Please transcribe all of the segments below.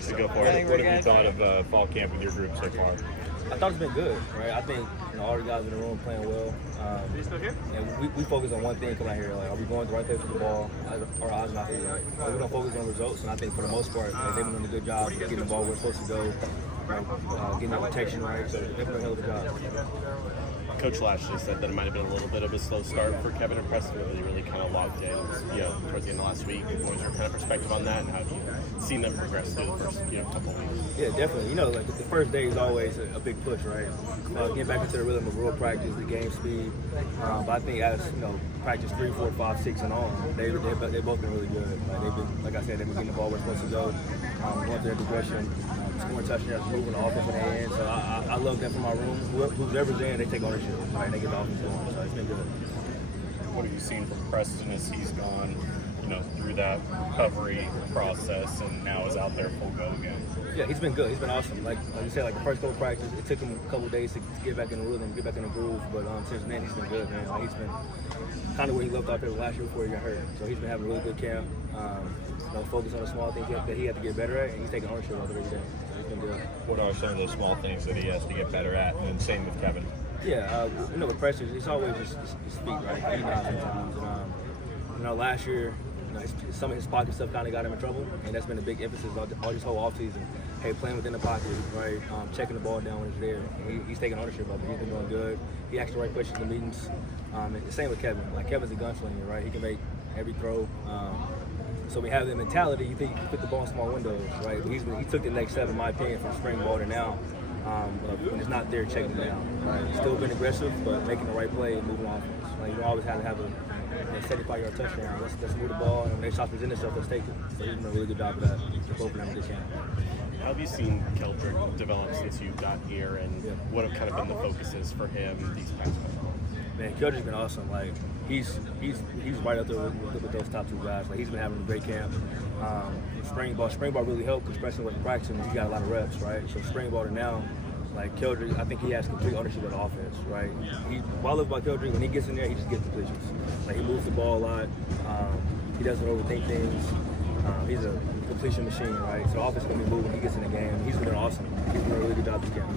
So go for it. What have you thought of fall camp with your group so far? I thought it's been good, right? I think all the guys in the room playing well. And we focus on one thing coming out here. Like, are we going the right place with the ball? Our eyes not here, right? Like, we don't focus on results, and I think for the most part, they've been doing a good job getting the ball where it's supposed to go, getting the protection right. So they've been doing a hell of a job. Coach Lashley said that it might have been a little bit of a slow start for Kevin and Preston, but they really kind of locked in, towards the end of last week. What was your kind of perspective on that, and how have you seen them progress through the first, couple of weeks? Yeah, definitely. Like the first day is always a big push, right? Getting back into the rhythm of real practice, the game speed. But I think as practice 3, 4, 5, 6, and on, they've both been really good. Like they've been, like I said, they've been getting the ball where it's supposed to go, going through their progression. Scoring touchdowns, moving the offense when they're in. So I love that from my room. Whoever's in, they take ownership, right? And they get the offense going. So it's been good. What have you seen from Preston as he's gone, through that recovery process and now is out there full go again? Yeah, he's been good. He's been awesome. Like you said, the first couple of practices, it took him a couple of days to get back in the rhythm, get back in the groove. But since then, he's been good, man. Like, he's been kind of where he left off there last year before he got hurt. So he's been having a really good camp. Focus on the small things that he had to get better at, and he's taking ownership of it every day. What are some of those small things that he has to get better at? And same with Kevin. Yeah, with Preston, it's always his feet, right? Feet out sometimes. And, last year, some of his pocket stuff kind of got him in trouble, and that's been a big emphasis all this whole offseason. Hey, playing within the pocket, right? Checking the ball down when it's there. And he's taking ownership of it. He's been doing good. He asks the right questions in meetings. And the same with Kevin. Like, Kevin's a gunslinger, right? He can make every throw. So we have the mentality, you think you can put the ball in small windows, right? But he took the next step, in my opinion, from spring ball to now. When it's not there, checking it down. Right? Still been aggressive, but making the right play and moving on offense. Like, you always have to have a 75-yard touchdown. Let's move the ball, and when they shots present themselves, let's take it. So he's done a really good job of that. Both of them this camp. How have you seen Keldric develop since you got here, and what have kind of been the focuses for him these past couple months? Man, Keldric's been awesome. Like, he's right up there with those top two guys. Like, he's been having a great camp. Spring ball really helped because Preston wasn't practicing. He got a lot of reps, right? So spring ball to now, like Keldric, I think he has complete ownership of the offense, right? What I love about Keldric, when he gets in there, he just gets completions. Like, he moves the ball a lot. He doesn't overthink things. He's a completion machine, right? So the offense is going to be moving. He gets in the game. He's been awesome. He's doing a really good job this camp.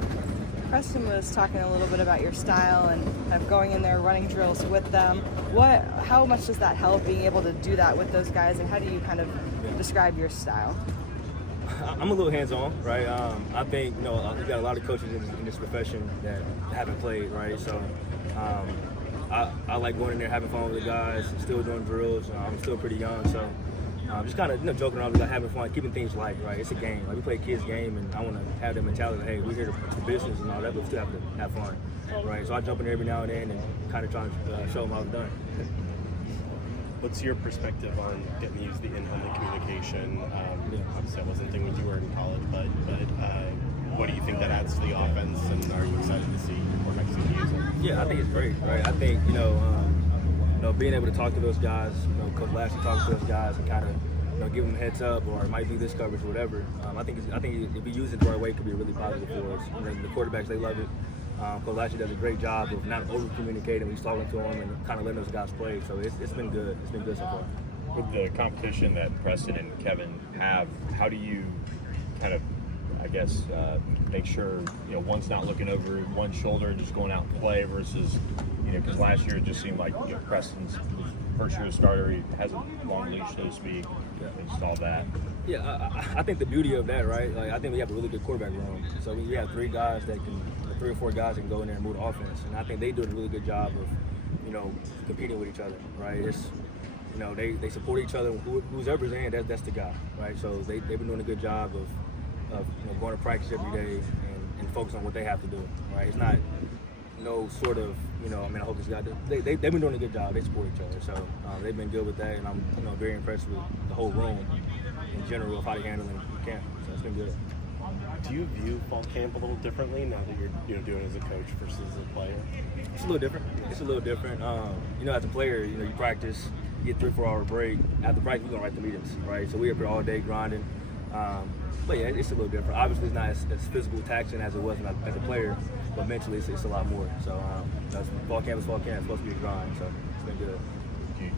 Preston was talking a little bit about your style and kind of going in there, running drills with them. How much does that help, being able to do that with those guys, and how do you kind of describe your style? I'm a little hands-on, right? I think, we've got a lot of coaches in this profession that haven't played, right? So I like going in there, having fun with the guys, still doing drills. I'm still pretty young, so just kind of joking around, having fun, keeping things light, right? It's a game. Like, we play a kids' game, and I want to have the mentality, hey, we're here to business and all that, but we still have to have fun, right? So I jump in there every now and then and kind of try to show them how it's done. What's your perspective on getting to use the in-helmet communication? Obviously, that wasn't a thing when you were in college, but what do you think that adds to the offense, and are you excited to see more Mexican use it? Yeah, I think it's great, right? I think, being able to talk to those guys, Coach Lashley talking to those guys and kind of, give them a heads up, or it might be this coverage or whatever. I think if we use it the right way, it could be really positive for us. The quarterbacks, they love it. Coach Lashley does a great job of not over-communicating. He's talking to them and kind of letting those guys play. So it's been good. It's been good so far. With the competition that Preston and Kevin have, how do you kind of, make sure, one's not looking over one shoulder and just going out and play versus, because last year it just seemed like Preston's first year starter, he has a long leash, so to speak. Just all that. Yeah, I think the beauty of that, right? Like, I think we have a really good quarterback room. So we have 3 or 4 guys that can go in there and move the offense. And I think they do a really good job of, competing with each other, right? It's, they support each other. Who's ever's in, that's the guy, right? So they've been doing a good job of going to practice every day and focus on what they have to do, right? It's not no sort of, I hope this guy, they've been doing a good job. They support each other. So they've been good with that, and I'm very impressed with the whole room in general of how they're handling the camp. So it's been good. Do you view fall camp a little differently now that you're doing it as a coach versus a player? It's a little different. As a player, you practice, you get 3 or 4 hour break. After practice, we're gonna write the meetings, right? So we're up here all day grinding. But yeah, it's a little different. Obviously, it's not as physical taxing as it was as a player, but mentally, it's a lot more. So fall camp is fall camp. It's supposed to be a grind, so it's been good.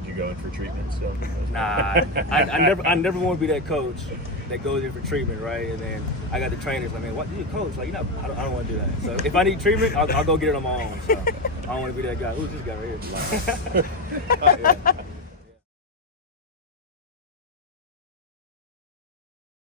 Do you go in for treatment still? Nah, I never want to be that coach that goes in for treatment, right? And then I got the trainers like, man, what you coach? Like, I don't want to do that. So if I need treatment, I'll go get it on my own. So I don't want to be that guy. Who's this guy right here? Like, oh, yeah.